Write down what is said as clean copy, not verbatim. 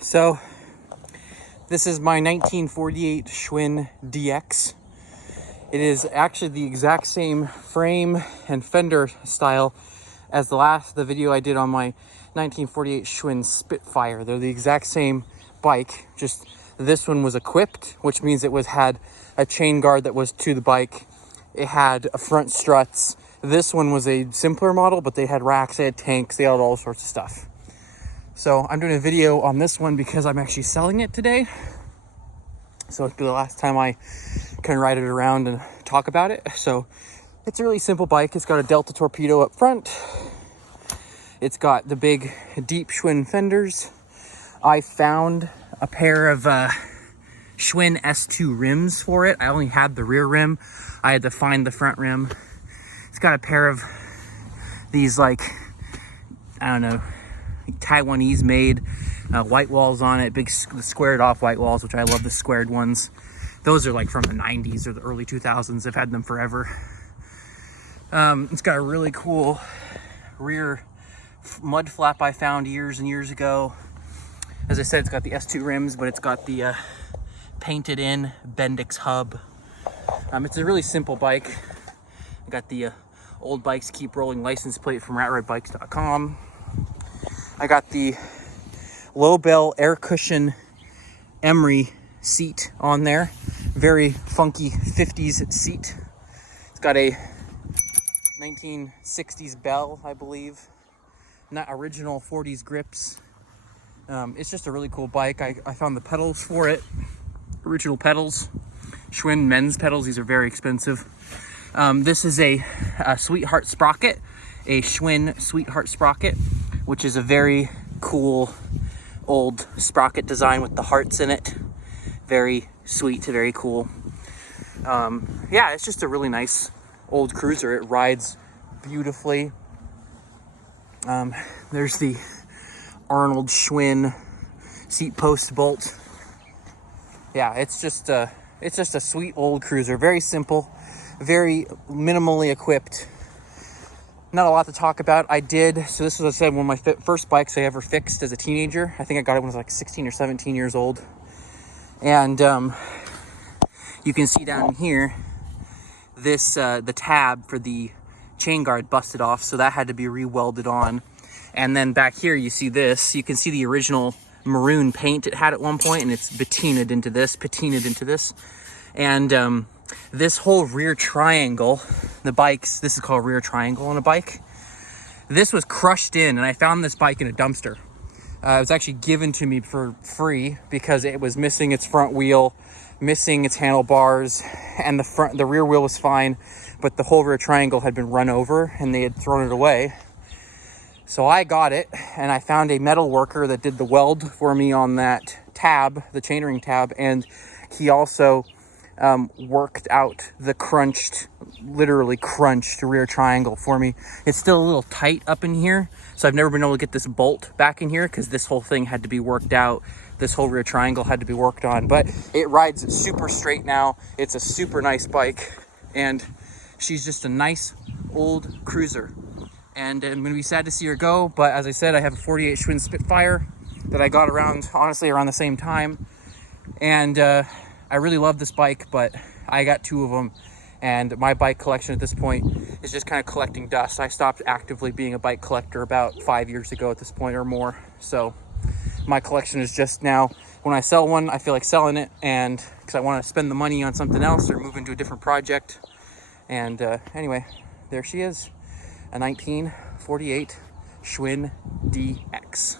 So this is my 1948 Schwinn DX. It is actually the exact same frame and fender style as the video I did on my 1948 Schwinn Spitfire. They're the exact same bike, just this one was equipped, which means it had a chain guard that was to the bike. It had a front struts. This one was a simpler model, but they had racks, they had tanks, they had all sorts of stuff. So I'm doing a video on this one because I'm actually selling it today. So it'll be the last time I can ride it around and talk about it. So it's a really simple bike. It's got a Delta torpedo up front. It's got the big deep Schwinn fenders. I found a pair of Schwinn S2 rims for it. I only had the rear rim. I had to find the front rim. It's got a pair of these, like, I don't know, Taiwanese made white walls on it, big squared off white walls, which I love the squared ones. Those are like from the 90s or the early 2000s. I've had them forever. It's got a really cool rear mud flap I found years and years ago. As I said, it's got the S2 rims, but it's got the painted in Bendix hub. It's a really simple bike. I got the Old Bikes Keep Rolling license plate from ratrideBikes.com. I got the low bell air cushion Emery seat on there. Very funky 50s seat. It's got a 1960s bell, I believe. Not original 40s grips. It's just a really cool bike. I found the pedals for it. Original pedals. Schwinn men's pedals. These are very expensive. This is a Sweetheart sprocket. A Schwinn Sweetheart sprocket, which is a very cool old sprocket design with the hearts in it. Very sweet, very cool. Yeah, it's just a really nice old cruiser. It rides beautifully. There's the Arnold Schwinn seat post bolt. Yeah, it's just a sweet old cruiser. Very simple, very minimally equipped. Not a lot to talk about. So this was, I said, one of my first bikes I ever fixed as a teenager. I think I got it when I was like 16 or 17 years old. And you can see down here, the tab for the chain guard busted off, so that had to be re-welded on. And then back here, you see this. You can see the original maroon paint it had at one point, and it's patinaed into this. And this whole rear triangle, the bikes, this is called rear triangle on a bike. This was crushed in, and I found this bike in a dumpster. It was actually given to me for free because it was missing its front wheel, missing its handlebars, and the rear wheel was fine, but the whole rear triangle had been run over and they had thrown it away. So I got it, and I found a metal worker that did the weld for me on that tab, the chainring tab, and he also worked out the literally crunched rear triangle for me. It's still a little tight up in here, so I've never been able to get this bolt back in here because this whole thing had to be worked out. This whole rear triangle had to be worked on, but it rides super straight now. It's a super nice bike, and she's just a nice old cruiser. And I'm gonna be sad to see her go, but as I said, I have a 48 Schwinn Spitfire that I got honestly around the same time. And I really love this bike, but I got two of them, and my bike collection at this point is just kind of collecting dust. I stopped actively being a bike collector about 5 years ago at this point or more. So my collection is just now, when I sell one, I feel like selling it, and because I want to spend the money on something else or move into a different project. And anyway, there she is, a 1948 Schwinn DX.